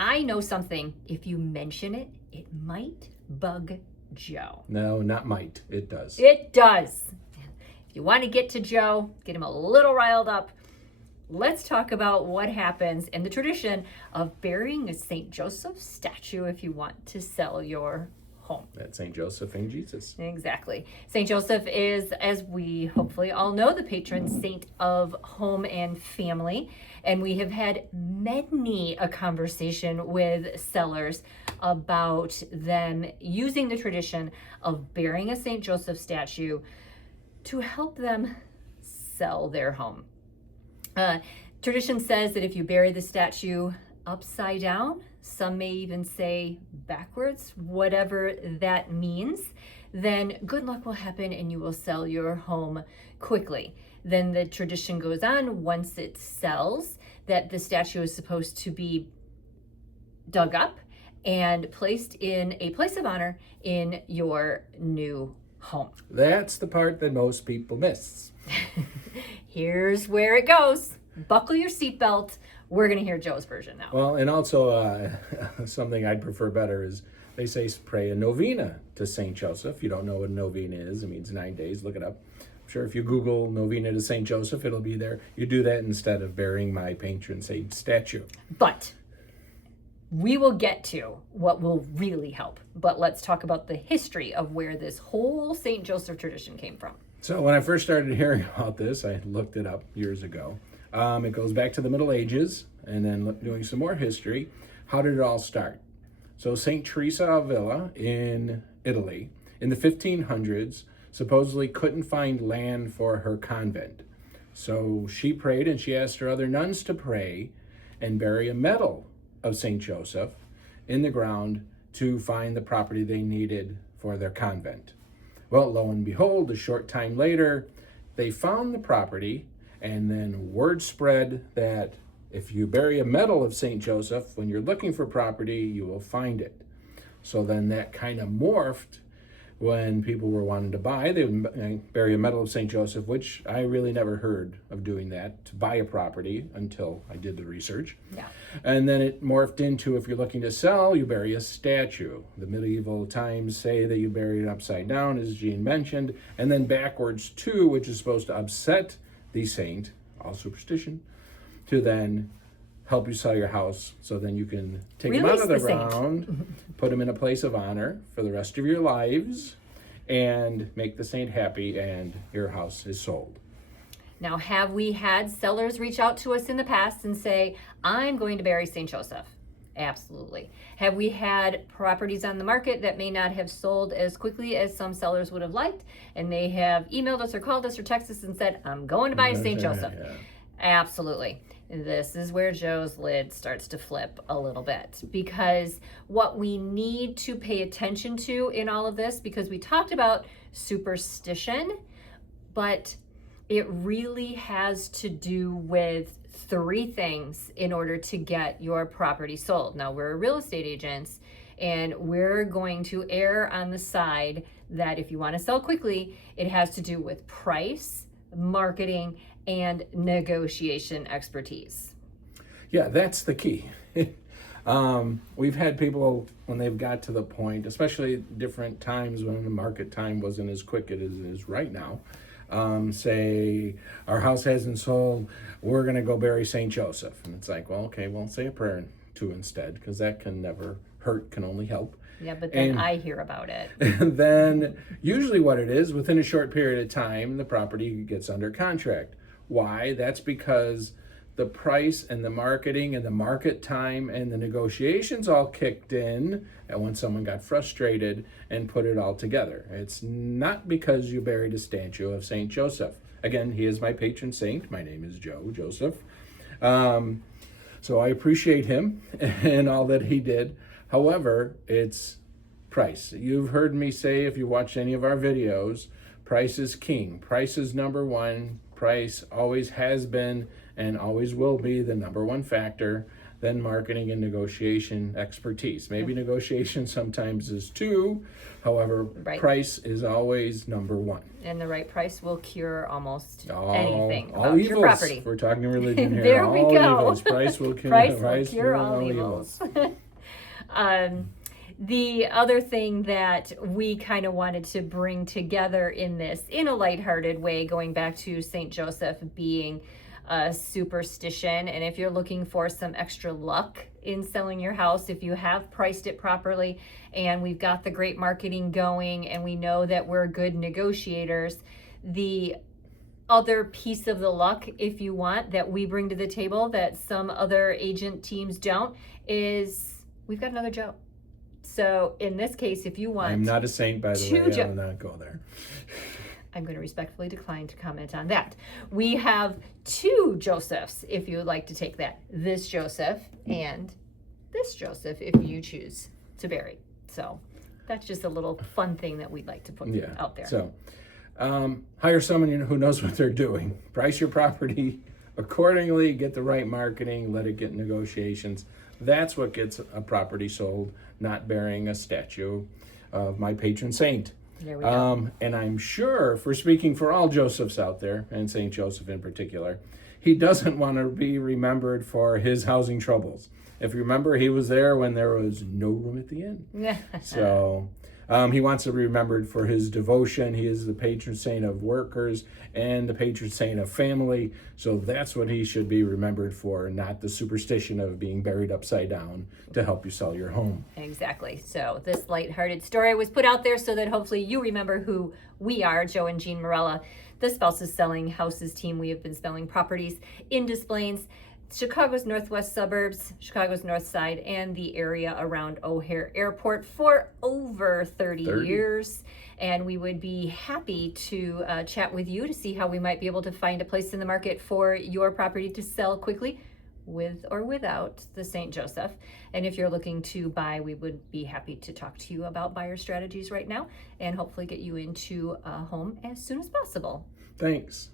I know something. If you mention it, it might bug Joe. No, not might. It does. It does. If you want to get to Joe, get him a little riled up, let's talk about what happens in the tradition of burying a St. Joseph statue if you want to sell your home. That's St. Joseph and Jesus. Exactly. St. Joseph is, as we hopefully all know, the patron saint of home and family. And we have had many a conversation with sellers about them using the tradition of burying a St. Joseph statue to help them sell their home. Tradition says that if you bury the statue upside down, some may even say backwards, whatever that means, then good luck will happen and you will sell your home quickly. Then the tradition goes on, once it sells, that the statue is supposed to be dug up and placed in a place of honor in your new home. That's the part that most people miss. Here's where it goes. Buckle your seatbelt. We're going to hear Joe's version now. Well, and also something I'd prefer better is they say pray a novena to St. Joseph. If you don't know what a novena is, it means 9 days. Look it up. I'm sure if you Google novena to St. Joseph, it'll be there. You do that instead of burying my patron saint statue. But we will get to what will really help. But let's talk about the history of where this whole St. Joseph tradition came from. So when I first started hearing about this, I looked it up years ago. It goes back to the Middle Ages, and then doing some more history. How did it all start? So St. Teresa of Avila in Italy in the 1500s supposedly couldn't find land for her convent. So she prayed and she asked her other nuns to pray and bury a medal of St. Joseph in the ground to find the property they needed for their convent. Well, lo and behold, a short time later, they found the property, and then word spread that if you bury a medal of St. Joseph, when you're looking for property, you will find it. So then that kind of morphed when people were wanting to buy. They would bury a medal of St. Joseph, which I really never heard of doing that, to buy a property until I did the research. Yeah. And then it morphed into, if you're looking to sell, you bury a statue. The medieval times say that you bury it upside down, as Jean mentioned, and then backwards too, which is supposed to upset the saint, all superstition, to then help you sell your house, so then you can take them out of the ground, put them in a place of honor for the rest of your lives, and make the saint happy, and your house is sold. Now, have we had sellers reach out to us in the past and say, I'm going to bury St. Joseph? Absolutely. Have we had properties on the market that may not have sold as quickly as some sellers would have liked, and they have emailed us or called us or texted us and said, I'm going to buy a St. Joseph? Yeah. Absolutely. This is where Joe's lid starts to flip a little bit, because what we need to pay attention to in all of this, because we talked about superstition, but it really has to do with three things in order to get your property sold. Now, we're real estate agents, and we're going to err on the side that if you want to sell quickly, it has to do with price, marketing, and negotiation expertise. Yeah, that's the key. We've had people, when they've got to the point, especially different times when the market time wasn't as quick as it is right now, say, our house hasn't sold, we're going to go bury St. Joseph. And it's like, well, okay, well, say a prayer too instead, because that can never hurt, can only help. Yeah, but then I hear about it. And then usually what it is, within a short period of time, the property gets under contract. Why? That's because the price and the marketing and the market time and the negotiations all kicked in, and when someone got frustrated and put it all together. It's not because you buried a statue of St. Joseph. Again, he is my patron saint. My name is Joseph. So I appreciate him and all that he did. However, it's price. You've heard me say, if you watched any of our videos, price is king. Price is number one. Price always has been and always will be the number one factor then marketing and negotiation expertise. Maybe negotiation sometimes is two, however, Right. price is always number one. And the right price will cure almost All, anything all about evils. your property. If we're talking religion here. There we all go. Evils. Price will cure, Price will cure all evils. The other thing that we kind of wanted to bring together in this, in a lighthearted way, going back to St. Joseph being a superstition, and if you're looking for some extra luck in selling your house, if you have priced it properly and we've got the great marketing going and we know that we're good negotiators, the other piece of the luck, if you want, that we bring to the table that some other agent teams don't, is we've got another Joe. So in this case, if you want, I'm not a saint, by the way. I will not go there. I'm going to respectfully decline to comment on that. We have two Josephs, if you would like to take that. This Joseph and this Joseph, if you choose to bury. So that's just a little fun thing that we'd like to put out there. So hire someone who knows what they're doing. Price your property accordingly, get the right marketing, let it get negotiations. That's what gets a property sold, not burying a statue of my patron saint. There we go. And I'm sure, for speaking for all Josephs out there, and St. Joseph in particular, he doesn't want to be remembered for his housing troubles. If you remember, he was there when there was no room at the inn. So he wants to be remembered for his devotion. He is the patron saint of workers and the patron saint of family. So that's what he should be remembered for, not the superstition of being buried upside down to help you sell your home. Exactly. So this lighthearted story was put out there so that hopefully you remember who we are, Joe and Jean Morella, the Spouses Selling Houses team. We have been selling properties in Des Plaines, Chicago's Northwest Suburbs, Chicago's North Side, and the area around O'Hare Airport for over 30 years. And we would be happy to chat with you to see how we might be able to find a place in the market for your property to sell quickly, with or without the St. Joseph. And if you're looking to buy, we would be happy to talk to you about buyer strategies right now and hopefully get you into a home as soon as possible. Thanks.